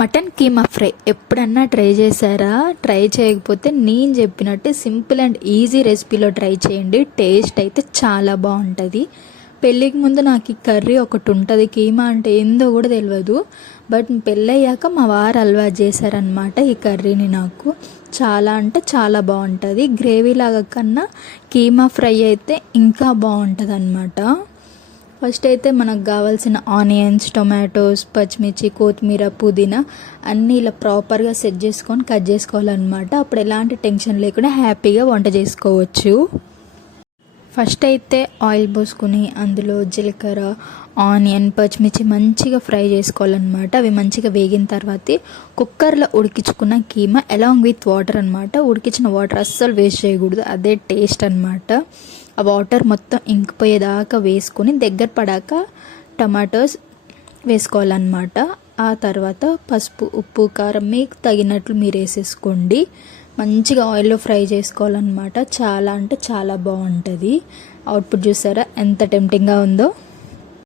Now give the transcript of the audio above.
Mutton keema fry ఎప్పుడన్నా try చేశారా? Try చేయకపోతే నేను చెప్పినట్టు సింపుల్ అండ్ ఈజీ రెసిపీలో ట్రై చేయండి. టేస్ట్ అయితే చాలా బాగుంటుంది. పెళ్ళికి ముందు నాకు ఈ కర్రీ ఒకటి ఉంటుంది, కీమా అంటే ఏందో కూడా తెలియదు. బట్ పెళ్ళయ్యాక మా వారు అలవాటు చేశారనమాట ఈ కర్రీని. నాకు చాలా అంటే చాలా బాగుంటుంది. గ్రేవీ లాగా కన్నా కీమా ఫ్రై అయితే ఇంకా బాగుంటుంది అనమాట. ఫస్ట్ అయితే మనకు కావాల్సిన ఆనియన్స్, టొమాటోస్, పచ్చిమిర్చి, కొత్తిమీర, పుదీనా అన్నీ ఇలా ప్రాపర్గా సెట్ చేసుకొని కట్ చేసుకోవాలన్నమాట. అప్పుడు ఎలాంటి టెన్షన్ లేకుండా హ్యాపీగా వంట చేసుకోవచ్చు. ఫస్ట్ అయితే ఆయిల్ పోసుకుని అందులో జీలకర్ర, ఆనియన్, పచ్చిమిర్చి మంచిగా ఫ్రై చేసుకోవాలన్నమాట. అవి మంచిగా వేగిన తర్వాత కుక్కర్లో ఉడికించుకున్న కీమా అలాంగ్ విత్ వాటర్ అనమాట. ఉడికించిన వాటర్ అస్సలు వేస్ట్ చేయకూడదు, అదే టేస్ట్ అనమాట. ఆ వాటర్ మొత్తం ఇంకిపోయేదాకా వేసుకొని దగ్గర పడాక టమాటోస్ వేసుకోవాలన్నమాట. ఆ తర్వాత పసుపు, ఉప్పు, కారం మీకు తగినట్లు మీరు వేసేసుకోండి. మంచిగా ఆయిల్లో ఫ్రై చేసుకోవాలన్నమాట. చాలా అంటే చాలా బాగుంటుంది. అవుట్పుట్ చూసారా ఎంత టెంప్టింగ్గా ఉందో.